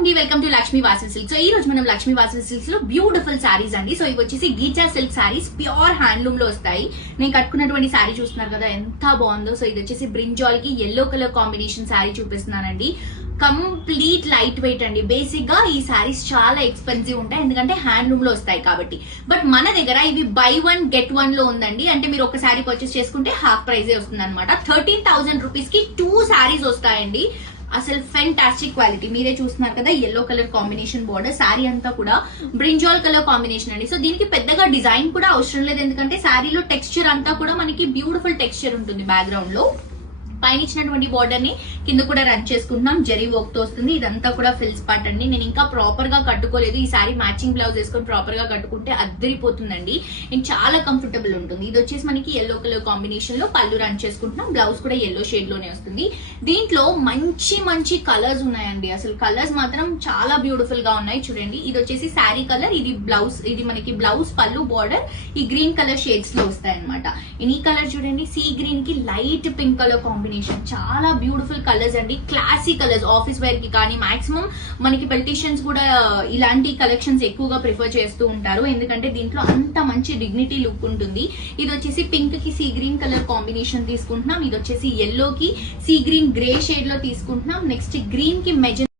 అండి, welcome to Lakshmi Vasavi silk. So ఈ రోజు మనం లక్ష్మీ వాసవి సిల్క్స్ లో బ్యూటిఫుల్ సారీస్ అండి. సో ఇవి వచ్చేసి ghicha silk saris, pure handloom లో వస్తాయి. నేను కట్టుకున్నటువంటి సారీ చూస్తున్నారు కదా ఎంత బాగుందో. సో ఇది వచ్చేసి బ్రింజాల్ కి ఎల్లో కలర్ కాంబినేషన్ సారీ చూపిస్తున్నానండి. కంప్లీట్ లైట్ వెయిట్ అండి. బేసిక్ గా ఈ సారీస్ చాలా ఎక్స్పెన్సివ్ ఉంటాయి, ఎందుకంటే హ్యాండ్లూమ్ లో వస్తాయి కాబట్టి. బట్ మన దగ్గర ఇవి బై 1 గెట్ 1 లో ఉందండి. అంటే మీరు ఒక సారీ పర్చేస్ చేసుకుంటే హాఫ్ ప్రైజే వస్తుంది అనమాట. 13,000 రూపీస్ కి 2 సారీస్ వస్తాయండి. అసలు ఫెంటాస్టిక్ క్వాలిటీ. మీరే చూస్తున్నారు కదా, yellow colour combination border, sari అంతా కూడా బ్రింజాల్ కలర్ కాంబినేషన్ అండి. సో దీనికి పెద్దగా డిజైన్ కూడా అవసరం లేదు, ఎందుకంటే శారీలో టెక్స్చర్ అంతా కూడా మనకి బ్యూటిఫుల్ టెక్స్చర్ ఉంటుంది. బ్యాక్గ్రౌండ్ లో పైన ఇచ్చినటువంటి బార్డర్ ని కింద కూడా రన్ చేసుకుంటున్నాం. జరీ వర్క్ తో వస్తుంది. ఇదంతా కూడా ఫిల్స్ పార్ట్ అండి. నేను ఇంకా ప్రాపర్ గా కట్టుకోలేదు. ఈ సారీ మ్యాచింగ్ బ్లౌజ్ వేసుకొని ప్రాపర్ గా కట్టుకుంటే అద్దరిపోతుందండి. అండ్ చాలా కంఫర్టబుల్ ఉంటుంది. ఇది వచ్చేసి మనకి ఎల్లో కలర్ కాంబినేషన్ లో పళ్ళు రన్ చేసుకుంటున్నాం. బ్లౌజ్ కూడా ఎల్లో షేడ్ లోనే వస్తుంది. దీంట్లో మంచి మంచి కలర్స్ ఉన్నాయండి. అసలు కలర్స్ మాత్రం చాలా బ్యూటిఫుల్ గా ఉన్నాయి. చూడండి, ఇది వచ్చేసి శారీ కలర్, ఇది బ్లౌజ్, ఇది మనకి బ్లౌజ్ పళ్ళు బార్డర్ ఈ గ్రీన్ కలర్ షేడ్స్ లో వస్తాయి అనమాట. ఈ కలర్ చూడండి, సీ గ్రీన్ కి లైట్ పింక్ కలర్ కాంబినేషన్, చాలా బ్యూటిఫుల్ కలర్స్ అండి. క్లాసీ కలర్స్, ఆఫీస్ వేర్ కి కానీ మాక్సిమం మనకి పొలిటీషియన్స్ కూడా ఇలాంటి కలెక్షన్స్ ఎక్కువగా ప్రిఫర్ చేస్తూ ఉంటారు, ఎందుకంటే దీంట్లో అంత మంచి డిగ్నిటీ లుక్ ఉంటుంది. ఇది వచ్చేసి పింక్ కి సీ గ్రీన్ కలర్ కాంబినేషన్ తీసుకుంటున్నాం. ఇది వచ్చేసి ఎల్లో కి సీ గ్రీన్ గ్రే షేడ్ లో తీసుకుంటున్నాం. నెక్స్ట్ గ్రీన్ కి మెజెంటా